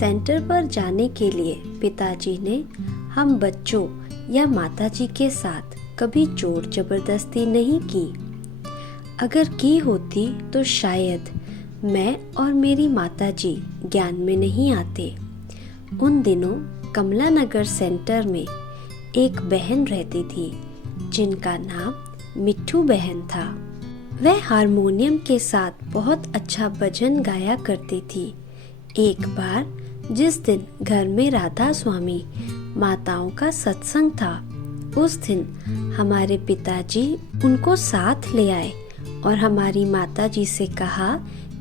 Centre पर जाने के लिए पिताजी ने हम बच्चों या माताजी के साथ कभी जोर जबरदस्ती नहीं की। अगर की होती तो शायद मैं और मेरी माताजी ज्ञान में नहीं आते। उन दिनों कमला नगर सेंटर में एक बहन रहती थी जिनका नाम मिट्ठू बहन था। वह हारमोनियम के साथ बहुत अच्छा भजन गाया करती थी। एक बार जिस दिन घर में राधा स्वामी माताओं का सत्संग था, उस दिन हमारे पिताजी उनको साथ ले आए और हमारी माताजी से कहा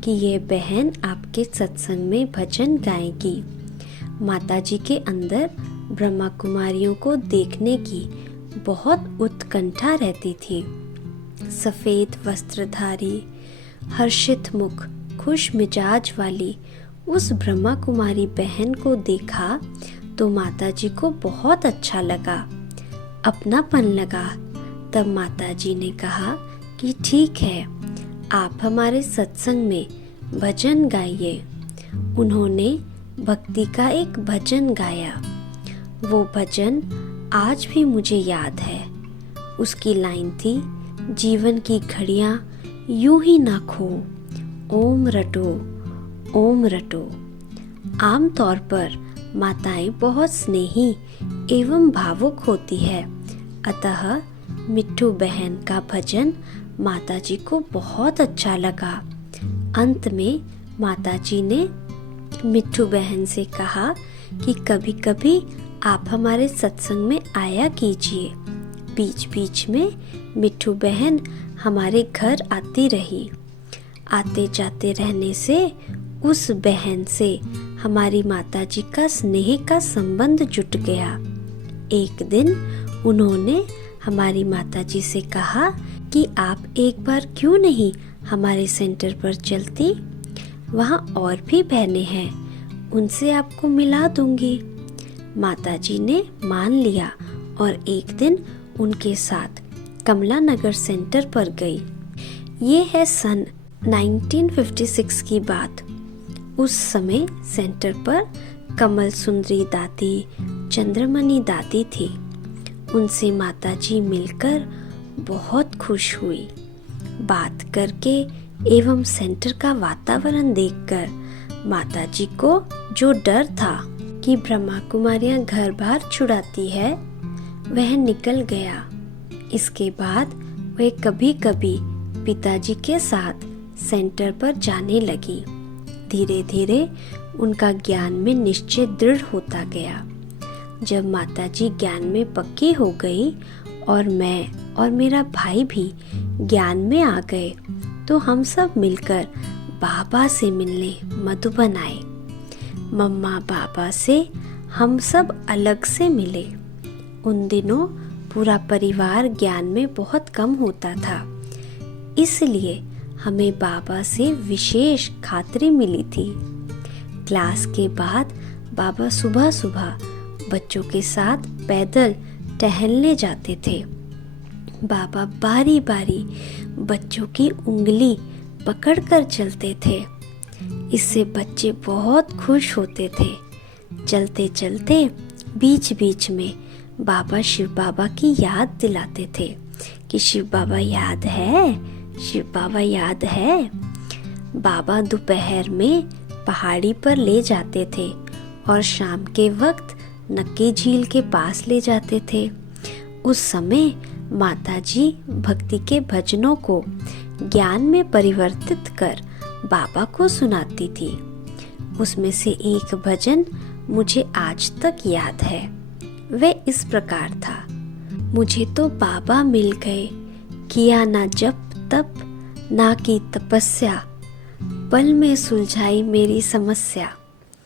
कि ये बहन आपके सत्संग में भजन गाएगी। माताजी के अंदर ब्रह्मा कुमारियों को देखने की बहुत उत्कंठा रहती थी। सफेद वस्त्रधारी, हर्षित मुख, खुश मिजाज वाली उस ब्रह्मा कुमारी बहन को देखा तो माताजी को बहुत अच्छा लगा, अपनापन लगा। तब माताजी ने कहा कि ठीक है, आप हमारे सत्संग में भजन गाइए। उन्होंने भक्ति का एक भजन गाया। वो भजन आज भी मुझे याद है। उसकी लाइन थी, जीवन की घड़ियां यूं ही ना खो, ओम रटो, ओम रटो। आमतौर पर माताएं बहुत स्नेही एवं भावुक होती है, अतः मिट्ठू बहन का भजन माताजी को बहुत अच्छा लगा। अंत में माताजी ने मिट्ठू बहन से कहा कि कभी कभी आप हमारे सत्संग में आया कीजिए। बीच बीच में मिट्ठू बहन हमारे घर आती रही। आते जाते रहने से उस बहन से हमारी माताजी का स्नेह का संबंध जुट गया। एक दिन उन्होंने हमारी माताजी से कहा कि आप एक बार क्यों नहीं हमारे सेंटर पर चलती, वहाँ और भी बहनें हैं, उनसे आपको मिला दूंगी। माताजी ने मान लिया और एक दिन उनके साथ कमला नगर सेंटर पर गई। ये है सन 1956 की बात। उस समय सेंटर पर कमल सुंदरी दादी, चंद्रमणि दादी थी। उनसे माताजी मिलकर बहुत खुश हुई। बात करके एवं सेंटर का वातावरण देखकर माताजी को जो डर था कि ब्रह्मा कुमारियां घर बार छुड़ाती है, वह निकल गया। इसके बाद वह कभी कभी पिताजी के साथ सेंटर पर जाने लगी। धीरे धीरे उनका ज्ञान में निश्चय दृढ़ होता गया। जब माताजी ज्ञान में पक्की हो गई और मैं और मेरा भाई भी ज्ञान में आ गए, तो हम सब मिलकर बाबा से मिलने मधुबन आए। मम्मा बाबा से हम सब अलग से मिले। उन दिनों पूरा परिवार ज्ञान में बहुत कम होता था, इसलिए हमें बाबा से विशेष खातिरी मिली थी। क्लास के बाद बाबा सुबह सुबह बच्चों के साथ पैदल टहलने जाते थे। बाबा बारी बारी बच्चों की उंगली पकड़कर चलते थे। इससे बच्चे बहुत खुश होते थे। चलते चलते बीच बीच में बाबा शिव बाबा की याद दिलाते थे कि शिव बाबा याद है, शिव बाबा याद है। बाबा दोपहर में पहाड़ी पर ले जाते थे और शाम के वक्त नक्की झील के पास ले जाते थे। उस समय माताजी भक्ति के भजनों को ज्ञान में परिवर्तित कर बाबा को सुनाती थी। उसमें से एक भजन मुझे आज तक याद है। वह इस प्रकार था, मुझे तो बाबा मिल गए, किया ना जप तप ना की तपस्या, पल में सुलझाई मेरी समस्या।